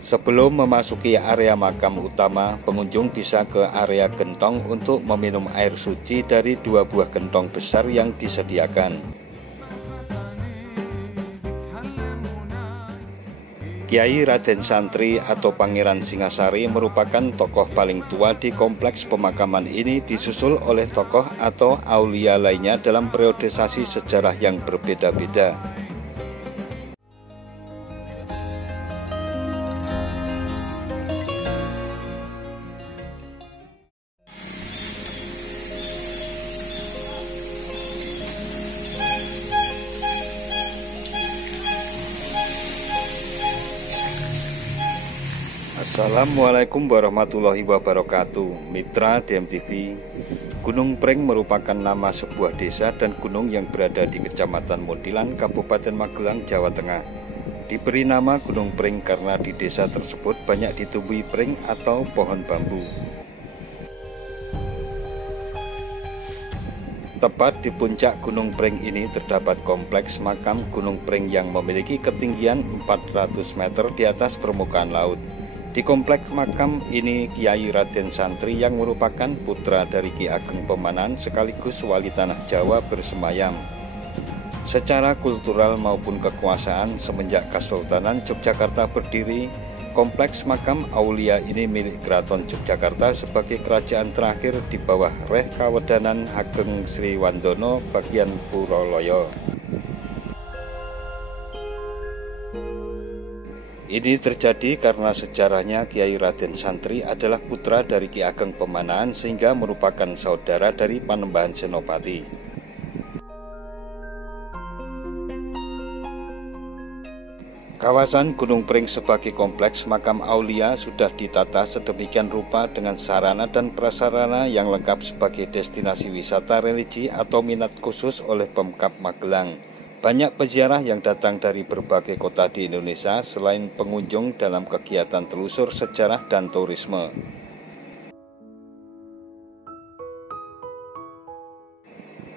Sebelum memasuki area makam utama, pengunjung bisa ke area gentong untuk meminum air suci dari 2 buah gentong besar yang disediakan. Kiai Raden Santri atau Pangeran Singasari merupakan tokoh paling tua di kompleks pemakaman ini, disusul oleh tokoh atau aulia lainnya dalam periodisasi sejarah yang berbeda-beda. Assalamualaikum warahmatullahi wabarakatuh. Mitra DMTV, Gunung Pring merupakan nama sebuah desa dan gunung yang berada di Kecamatan Muntilan, Kabupaten Magelang, Jawa Tengah. Diberi nama Gunung Pring karena di desa tersebut banyak ditumbuhi pring atau pohon bambu. Tepat di puncak Gunung Pring ini terdapat kompleks makam Gunung Pring yang memiliki ketinggian 400 meter di atas permukaan laut. Di kompleks makam ini Kiai Raden Santri yang merupakan putra dari Ki Ageng Pemanan sekaligus wali tanah Jawa bersemayam. Secara kultural maupun kekuasaan, semenjak Kesultanan Yogyakarta berdiri, kompleks makam aulia ini milik Keraton Yogyakarta sebagai kerajaan terakhir di bawah Reh Kawedanan Ageng Sri Wandono bagian Puroloyo. Ini terjadi karena sejarahnya Kiai Raden Santri adalah putra dari Ki Ageng Pemanan sehingga merupakan saudara dari Panembahan Senopati. Kawasan Gunung Pring sebagai kompleks makam aulia sudah ditata sedemikian rupa dengan sarana dan prasarana yang lengkap sebagai destinasi wisata religi atau minat khusus oleh Pemkab Magelang. Banyak peziarah yang datang dari berbagai kota di Indonesia selain pengunjung dalam kegiatan telusur sejarah dan turisme.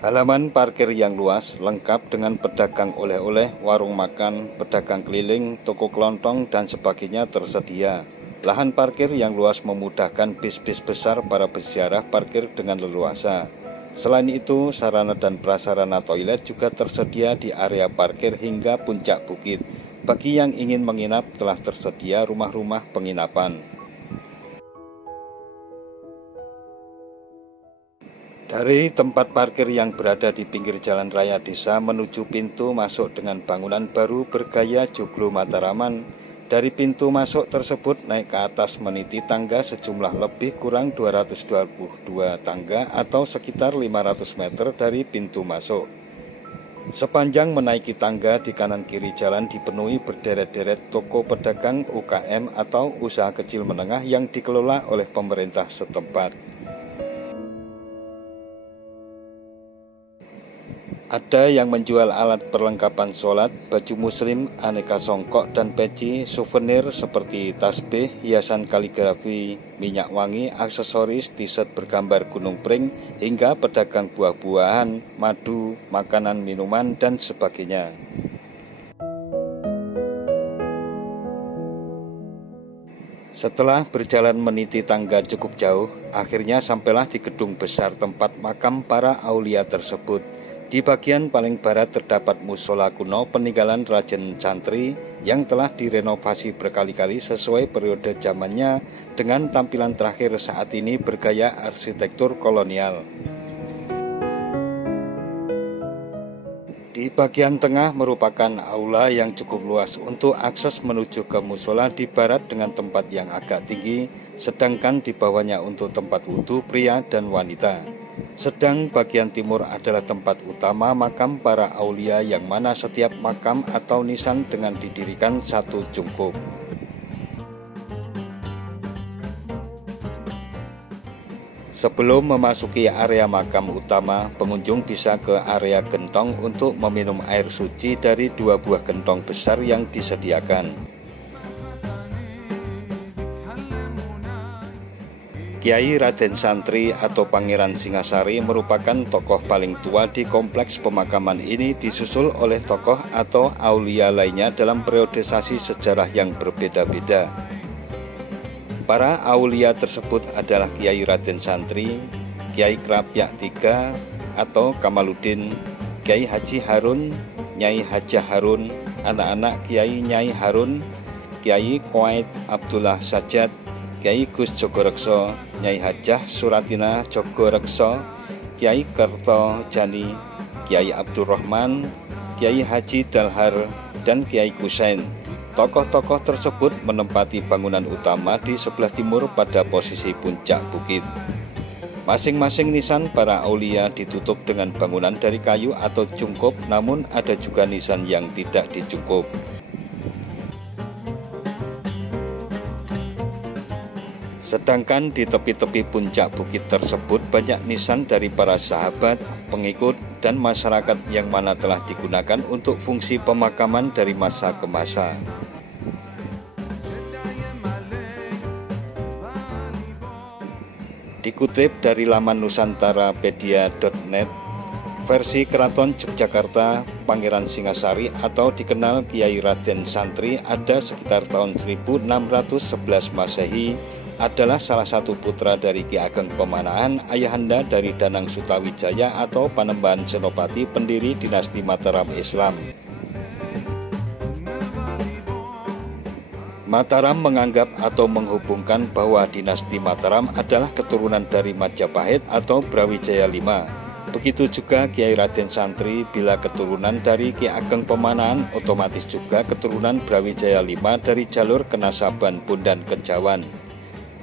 Halaman parkir yang luas, lengkap dengan pedagang oleh-oleh, warung makan, pedagang keliling, toko kelontong, dan sebagainya tersedia. Lahan parkir yang luas memudahkan bis-bis besar para peziarah parkir dengan leluasa. Selain itu, sarana dan prasarana toilet juga tersedia di area parkir hingga puncak bukit. Bagi yang ingin menginap, telah tersedia rumah-rumah penginapan. Dari tempat parkir yang berada di pinggir jalan raya desa menuju pintu masuk dengan bangunan baru bergaya joglo Mataraman. Dari pintu masuk tersebut naik ke atas meniti tangga sejumlah lebih kurang 222 tangga atau sekitar 500 meter dari pintu masuk. Sepanjang menaiki tangga di kanan kiri jalan dipenuhi berderet-deret toko pedagang UKM atau usaha kecil menengah yang dikelola oleh pemerintah setempat. Ada yang menjual alat perlengkapan sholat, baju muslim, aneka songkok dan peci, souvenir seperti tasbih, hiasan kaligrafi, minyak wangi, aksesoris, t-shirt bergambar Gunung Pring, hingga pedagang buah-buahan, madu, makanan, minuman, dan sebagainya. Setelah berjalan meniti tangga cukup jauh, akhirnya sampailah di gedung besar tempat makam para aulia tersebut. Di bagian paling barat terdapat musola kuno peninggalan Raden Santri yang telah direnovasi berkali-kali sesuai periode zamannya dengan tampilan terakhir saat ini bergaya arsitektur kolonial. Di bagian tengah merupakan aula yang cukup luas untuk akses menuju ke musola di barat dengan tempat yang agak tinggi, sedangkan di bawahnya untuk tempat wudhu pria dan wanita. Sedang bagian timur adalah tempat utama makam para aulia yang mana setiap makam atau nisan dengan didirikan satu cungkup. Sebelum memasuki area makam utama, pengunjung bisa ke area gentong untuk meminum air suci dari 2 buah gentong besar yang disediakan. Kiai Raden Santri atau Pangeran Singasari merupakan tokoh paling tua di kompleks pemakaman ini, disusul oleh tokoh atau aulia lainnya dalam periodisasi sejarah yang berbeda-beda. Para aulia tersebut adalah Kiai Raden Santri, Kiai Krapyak III atau Kamaluddin, Kiai Haji Harun, Nyai Hajah Harun, anak-anak Kiai Nyai Harun, Kiai Quaid Abdullah Sajat, Kiai Gus Jogorekso, Nyai Hajah Suratina Jogorekso, Kiai Kerto Jani, Kiai Abdurrahman, Kiai Haji Dalhar, dan Kiai Kusain. Tokoh-tokoh tersebut menempati bangunan utama di sebelah timur pada posisi puncak bukit. Masing-masing nisan para aulia ditutup dengan bangunan dari kayu atau cungkup, namun ada juga nisan yang tidak dicungkup. Sedangkan di tepi-tepi puncak bukit tersebut banyak nisan dari para sahabat, pengikut, dan masyarakat yang mana telah digunakan untuk fungsi pemakaman dari masa ke masa. Dikutip dari laman nusantarapedia.net, versi Keraton Yogyakarta, Pangeran Singasari atau dikenal Kiai Raden Santri ada sekitar tahun 1611 Masehi, adalah salah satu putra dari Ki Ageng Pemanahan, ayahanda dari Danang Sutawijaya atau Panembahan Senopati, pendiri dinasti Mataram Islam. Mataram menganggap atau menghubungkan bahwa dinasti Mataram adalah keturunan dari Majapahit atau Brawijaya V. Begitu juga Kiai Raden Santri, bila keturunan dari Ki Ageng Pemanahan, otomatis juga keturunan Brawijaya V dari jalur kenasaban Bondan Kejawan.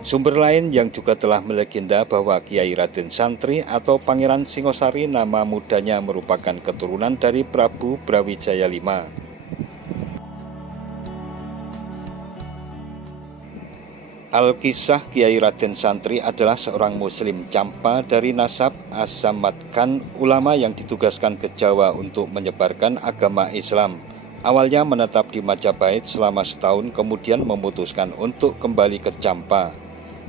Sumber lain yang juga telah melegenda bahwa Kiai Raden Santri atau Pangeran Singosari nama mudanya merupakan keturunan dari Prabu Brawijaya V. Al-Kisah Kiai Raden Santri adalah seorang muslim Campa dari nasab As-Samad Khan, ulama yang ditugaskan ke Jawa untuk menyebarkan agama Islam. Awalnya menetap di Majapahit selama setahun, kemudian memutuskan untuk kembali ke Campa.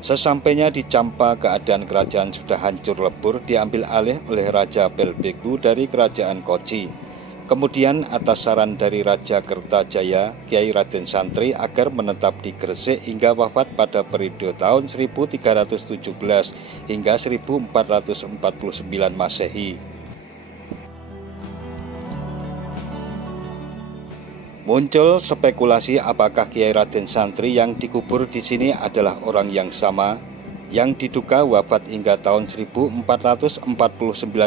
Sesampainya di Campa, keadaan kerajaan sudah hancur lebur, diambil alih oleh Raja Pelbegu dari Kerajaan Kochi. Kemudian atas saran dari Raja Kertajaya, Kiai Raden Santri agar menetap di Gresik hingga wafat pada periode tahun 1317 hingga 1449 Masehi. Muncul spekulasi apakah Kiai Raden Santri yang dikubur di sini adalah orang yang sama yang diduga wafat hingga tahun 1449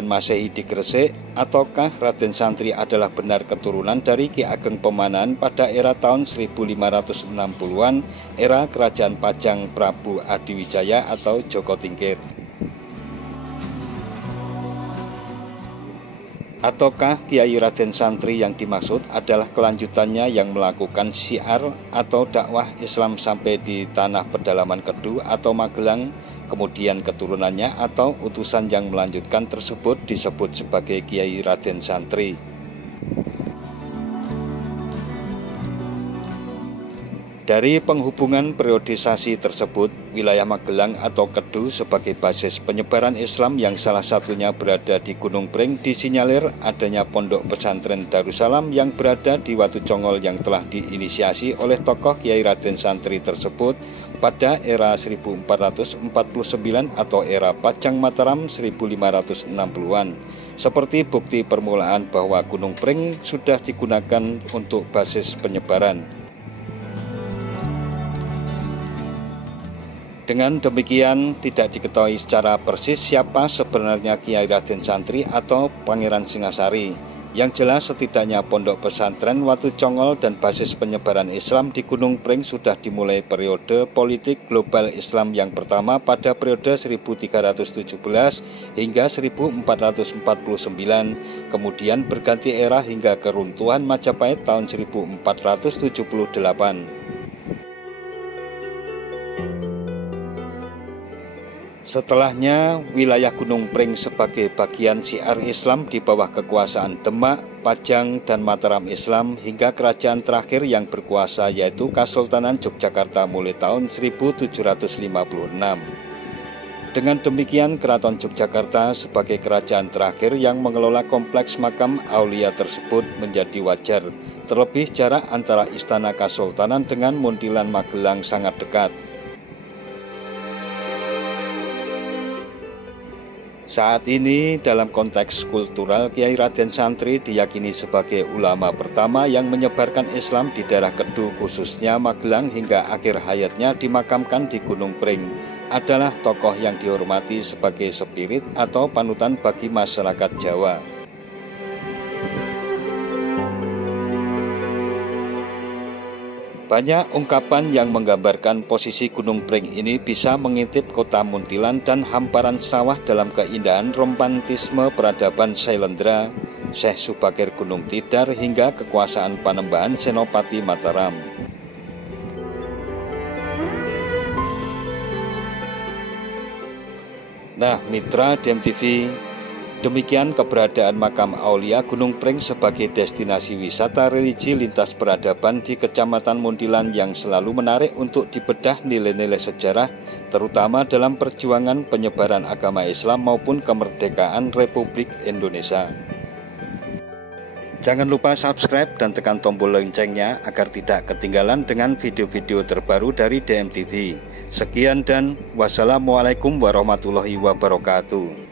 Masehi di Gresik, ataukah Raden Santri adalah benar keturunan dari Ki Ageng Pemanahan pada era tahun 1560-an, era Kerajaan Pajang Prabu Adiwijaya atau Joko Tingkir. Ataukah Kiai Raden Santri yang dimaksud adalah kelanjutannya yang melakukan syiar atau dakwah Islam sampai di tanah pedalaman Kedu atau Magelang, kemudian keturunannya atau utusan yang melanjutkan tersebut disebut sebagai Kiai Raden Santri. Dari penghubungan periodisasi tersebut, wilayah Magelang atau Kedu sebagai basis penyebaran Islam yang salah satunya berada di Gunung Pring disinyalir adanya pondok pesantren Darussalam yang berada di Watu Congol yang telah diinisiasi oleh tokoh Kiai Raden Santri tersebut pada era 1449 atau era Pajang Mataram 1560-an. Seperti bukti permulaan bahwa Gunung Pring sudah digunakan untuk basis penyebaran. Dengan demikian, tidak diketahui secara persis siapa sebenarnya Kiai Raden Santri atau Pangeran Singasari. Yang jelas setidaknya pondok pesantren Watu Congol dan basis penyebaran Islam di Gunung Pring sudah dimulai periode politik global Islam yang pertama pada periode 1317 hingga 1449, kemudian berganti era hingga keruntuhan Majapahit tahun 1478. Setelahnya, wilayah Gunung Pring sebagai bagian syiar Islam di bawah kekuasaan Demak, Pajang, dan Mataram Islam hingga kerajaan terakhir yang berkuasa yaitu Kesultanan Yogyakarta mulai tahun 1756. Dengan demikian, Keraton Yogyakarta sebagai kerajaan terakhir yang mengelola kompleks makam aulia tersebut menjadi wajar. Terlebih jarak antara Istana Kesultanan dengan Muntilan Magelang sangat dekat. Saat ini dalam konteks kultural, Kiai Raden Santri diyakini sebagai ulama pertama yang menyebarkan Islam di daerah Kedu, khususnya Magelang, hingga akhir hayatnya dimakamkan di Gunung Pring. Adalah tokoh yang dihormati sebagai spirit atau panutan bagi masyarakat Jawa. Banyak ungkapan yang menggambarkan posisi Gunung Pring ini bisa mengintip kota Muntilan dan hamparan sawah dalam keindahan romantisme peradaban Sailendra, Syekh Subakir Gunung Tidar, hingga kekuasaan Panembahan Senopati Mataram. Nah, mitra DMTV, demikian keberadaan makam Aulia Gunung Pring sebagai destinasi wisata religi lintas peradaban di Kecamatan Muntilan yang selalu menarik untuk dibedah nilai-nilai sejarah, terutama dalam perjuangan penyebaran agama Islam maupun kemerdekaan Republik Indonesia. Jangan lupa subscribe dan tekan tombol loncengnya agar tidak ketinggalan dengan video-video terbaru dari DMTV. Sekian dan wassalamualaikum warahmatullahi wabarakatuh.